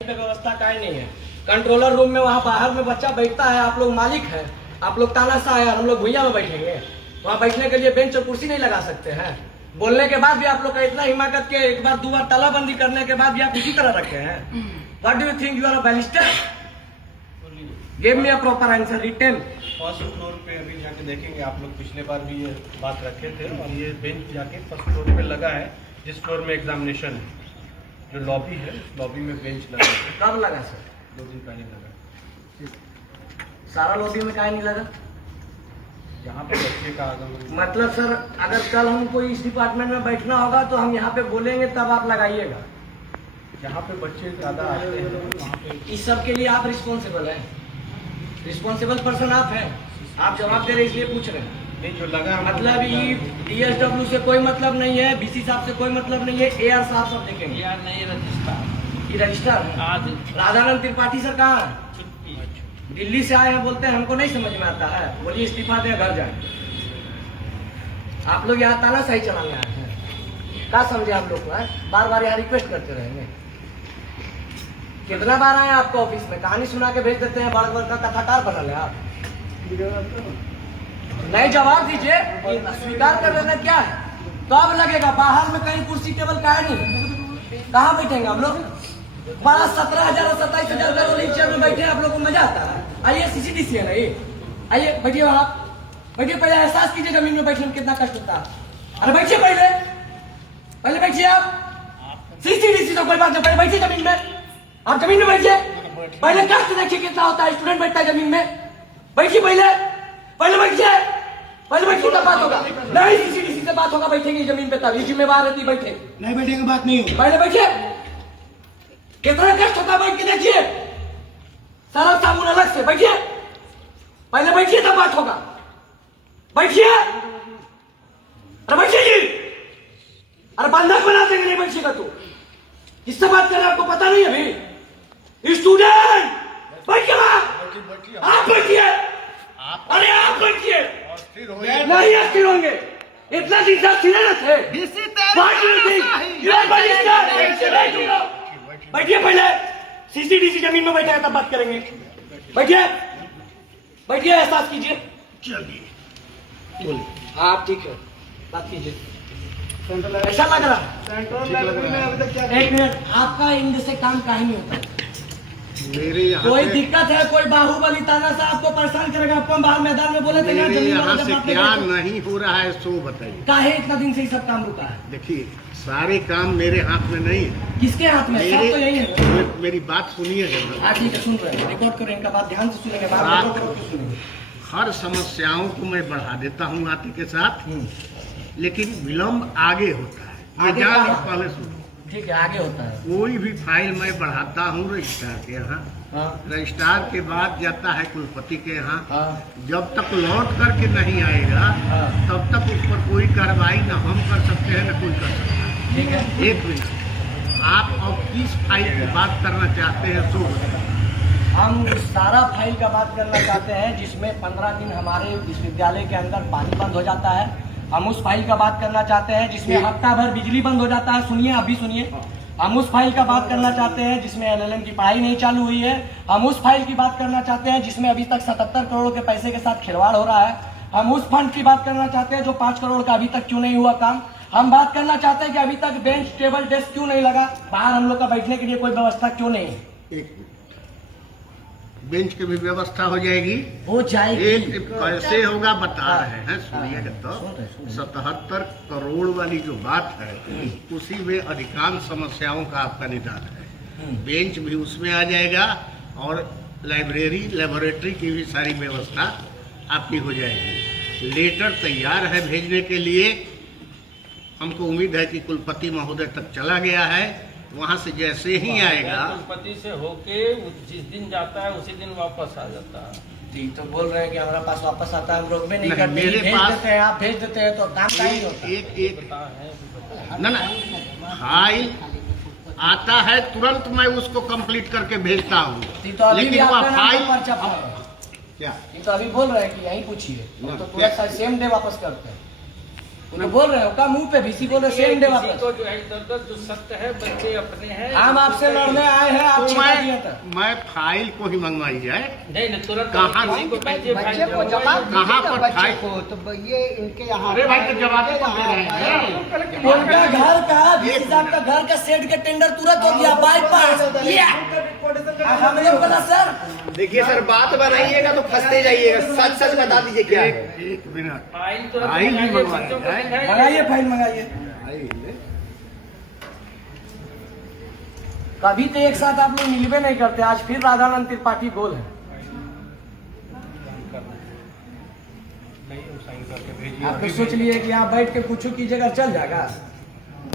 व्यवस्था का ही नहीं है। कंट्रोलर रूम में वहाँ बाहर में बच्चा बैठता है, आप लोग मालिक हैं, आप लोग तानाशाह है, हम लोग भुइया में बैठेंगे। वहाँ बैठने के लिए बेंच और कुर्सी नहीं लगा सकते हैं। बोलने के बाद भी आप लोग का इतना हिम्मत के एक बार दो बार तालाबंदी करने के बाद भी आप इसी तरह रखे हैं। What do you think, you are a barrister? Give me a proper answer written. First floor पे अभी जाके देखेंगे आप लोग, पिछले बार भी ये बात रखे थे और ये बेंच जाके फर्स्ट फ्लोर पे लगा है, जिस फ्लोर में एग्जामिनेशन है। जो लॉबी है, लॉबी में बेंच लगा है। कब लगा सर? 2 दिन पहले लगा। सारा लॉबी में काहे नहीं लगा? यहाँ पे बच्चे का आगमन, मतलब सर अगर कल हमको इस डिपार्टमेंट में बैठना होगा तो हम यहाँ पे बोलेंगे तब आप लगाइएगा। जहाँ पे बच्चे ज़्यादा आते हैं वहाँ पे इस सब के लिए आप रिस्पॉन्सिबल हैं, रिस्पॉन्सिबल पर्सन आप हैं, आप जवाब दे रहे इसलिए पूछ रहे हैं। नहीं जो लगा मतलब DSW से कोई मतलब नहीं है, BC साहब से कोई मतलब नहीं है, AR साहब सब देखेंगे। यार नहीं रजिस्ट्रार ये रजिस्ट्रार है। आज राधानंद त्रिपाठी सर कहाँ है? छुट्टी। दिल्ली से आए हैं, बोलते हैं हमको नहीं समझ में आता है, बोलिए इस्तीफा दे घर जाए। आप लोग यहाँ तानाशाही चलाने आए हैं, क्या समझे हम लोग को? बार बार यहाँ रिक्वेस्ट करते रहेंगे। कितना बार आए आपको ऑफिस में, कहानी सुना के भेज देते हैं, बार बार का कथाकार बना ले आप। नहीं जवाब दीजिए, स्वीकार कर लेना क्या है? तो अब लगेगा बाहर में कहीं कुर्सी टेबल का है नहीं, कहाँ बैठेंगे हम लोग? बड़ा 17,000 और 27,000 का रोलिंग चेयर में बैठे, आप लोगों को मजा आता है? आइए CCDC है ना ये, आइए बैठिए वहाँ, बैठिए, पहले एहसास कीजिए जमीन में बैठने में कितना कष्ट होता है। अरे बैठिए, पहले बैठिए आप। CCDC तो कोई बात नहीं, पहले बैठिए जमीन में, आप जमीन में बैठिए, पहले कष्ट देखिए कितना होता है। स्टूडेंट बैठता है जमीन में, बैठिए पहले बैठिए तब बात होगा। नहीं CCDC से बात होगा, बैठेंगे जमीन पे तब, ये जिम्मेवार रहती बैठे, नहीं बैठेंगे बात नहीं होगी। पहले बैठिए, कितना कष्ट होता है बैठ के देखिए, सारा साबुन अलग से, बैठिए पहले बैठिए तब बात होगा, बैठिए। अरे बैठिए जी, अरे बंधक बना देंगे नहीं बैठिएगा तो। किससे बात कर रहे हैं आपको पता नहीं अभी? स्टूडेंट बैठिए, आप बैठिए, अरे आप बैठिए, नहीं अस्थिर होंगे, इतना दिन से अस्थिर न थे। बैठिए पहले, CCDC जमीन में बैठा है तब बात करेंगे। बैठिए एहसास कीजिए। चलिए हाँ ठीक है, बात कीजिए। ऐसा लग रहा है? एक मिनट, आपका इन से काम काहे नहीं होता? मेरे यहाँ कोई दिक्कत है, कोई बाहुबली तानाशाह आपको परेशान करेगा? आपको हम बाहर मैदान में बोले थे ना, मेरे जमीन यहाँ वाला से जब क्या आपने नहीं हो रहा है सो बताइए। काहे इतना दिन से ही सब काम रुका है? देखिए सारे काम मेरे हाथ में नहीं है। किसके हाथ में? सब तो यही है। मेरी बात सुनिए जरा। हाँ ठीक है, सुन रहे हैं, रिकॉर्ड करें, इनका बात ध्यान से सुनेंगे, बात रिकॉर्ड करके सुनेंगे। हर समस्याओं को मैं बढ़ा देता हूँ आते के साथ, लेकिन विलम्ब आगे होता है। ये आगे जान कहाँ? पहले सुनो, ठीक है, आगे होता है। कोई भी फाइल मैं बढ़ाता हूँ रजिस्ट्रार के यहाँ, हाँ रजिस्ट्रार के बाद जाता है कुलपति के यहाँ। हाँ जब तक लौट करके नहीं आएगा हाँ, तब तक उस पर कोई कार्रवाई न हम कर सकते हैं न कोई कर सकता है। ठीक है। एक मिनट, आप अब किस फाइल की बात करना चाहते हैं सो बताइए। हम उस सारा फाइल का बात करना चाहते हैं जिसमें 15 दिन हमारे विश्वविद्यालय के अंदर पानी बंद हो जाता है। हम उस फाइल का बात करना चाहते हैं जिसमें हफ्ता भर बिजली बंद हो जाता है। सुनिए, अभी सुनिए। हम उस फाइल का बात करना चाहते हैं जिसमें LLM की पढ़ाई नहीं चालू हुई है। हम उस फाइल की बात करना चाहते हैं जिसमें अभी तक 77 करोड़ के पैसे के साथ खिलवाड़ हो रहा है। हम उस फंड की बात करना चाहते हैं जो 5 करोड़ का अभी तक क्यों नहीं हुआ काम। हम बात करना चाहते हैं कि अभी तक बेंच टेबल डेस्क क्यों नहीं लगा, बाहर हम लोग का बैठने के लिए कोई व्यवस्था क्यों नहीं है। एक मिनट, बेंच की भी व्यवस्था हो जाएगी। हो जाएगी। एक कैसे होगा बता रहे हैं, सुनिएगा तो। सुन रहे। 77 करोड़ वाली जो बात है उसी में अधिकांश समस्याओं का आपका निदान है। बेंच भी उसमें आ जाएगा और लाइब्रेरी लेबोरेटरी की भी सारी व्यवस्था आपकी हो जाएगी। लेटर तैयार है भेजने के लिए। हमको उम्मीद है कि कुलपति महोदय तक चला गया है, वहाँ से जैसे ही आएगा। कुलपति से होके जिस दिन जाता है उसी दिन वापस आ जाता है। जी तो बोल रहे हैं कि हमारा पास वापस आता है, हम रोक में नहीं नहीं, करते, मेरे भेज पास- देते हैं, आप भेज देते हैं तो काम का ही होता है। एक पता है ना फाइल आता है तुरंत मैं उसको कंप्लीट करके भेजता हूँ, जी, तो अभी भी लेकिन आपका वह नाम फाइल पर पर्चा पड़ा है। क्या ये तो अभी बोल रहे हैं कि यहीं पूछिए, हम तो तुरंत सेम डे वापस करते हैं। वो तो बोल रहे हो का मुंह पे बीसी बोल रहे सेम डे किसी वापस। को जो है इधर जो सत्य है, बच्चे अपने हैं। हम आपसे लड़ने आए हैं, आप तो छिपा दिए था। मैं फाइल को ही मंगवाई जाए। नहीं नहीं, तुरंत कहाँ किसी को भेजिए, बच्चे को फाइल जवाब करवाइए। कहाँ दीजिए पर बच्चे फाइल? को, तो ये इनके यहाँ अरे भाई, तो जवाब तो दे रहे हैं। उनका घर का बीसी साहब का घर का सेट के टेंडर तुरंत हो गया, बाईपास या हम लोग बोला सर देखिए सर, बात बनाइएगा तो फंसते जाइएगा, सच सच बता दीजिए क्या है। एक मिनट। फाइल तुरंत फाइल भी मंगाइए, मंगवाइए। बच्चों को दिखाइए। मंगाइए, फाइल मंगाइए। कभी तो एक साथ आप लोग मिलवे नहीं करते, आज फिर राधानंद त्रिपाठी गोल है। नहीं, वो साइन करके भेजिए। आप तो अभी सोच लिए कि यहाँ बैठ के कुछ कीजिएगा चल जाएगा।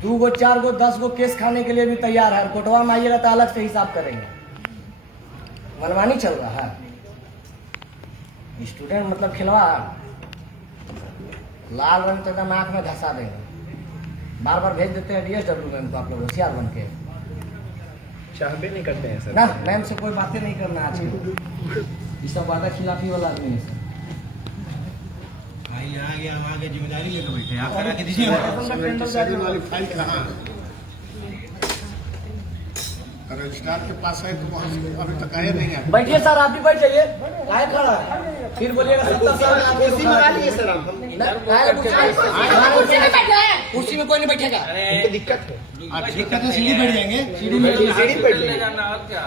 2 गो 4 गो 10 गो केस खाने के लिए भी तैयार है, कोटवा में आइएगा तो अलग से हिसाब करेंगे। मनमानी चल रहा है, स्टूडेंट मतलब खिलवाड़। लाल रंग तो एकदम आंख में धंसा देंगे, बार बार भेज देते हैं DSW मैम को, आप लोग होशियार बन के। चाहते नहीं करते हैं सर। ना मैम से कोई बातें नहीं करना आज के, ये सब वादा खिलाफी वाला आदमी है सर। आगे जिम्मेदारी लेकर बैठे आप करा के दीजिए वाली फाइल कहाँ रजिस्ट्रार के पास है, तो वहाँ से अभी तक आया नहीं है। बैठिए सर, आप भी बैठ जाइए, काहे खड़ा है? फिर बोलिएगा 70 साल में आपको कुर्सी मंगा लिए सर आप। कुर्सी में कोई नहीं बैठेगा। अरे हमको दिक्कत है। दिक्कत है, सीढ़ी बैठ जाएंगे। सीढ़ी में सीढ़ी पे ले जाना और क्या।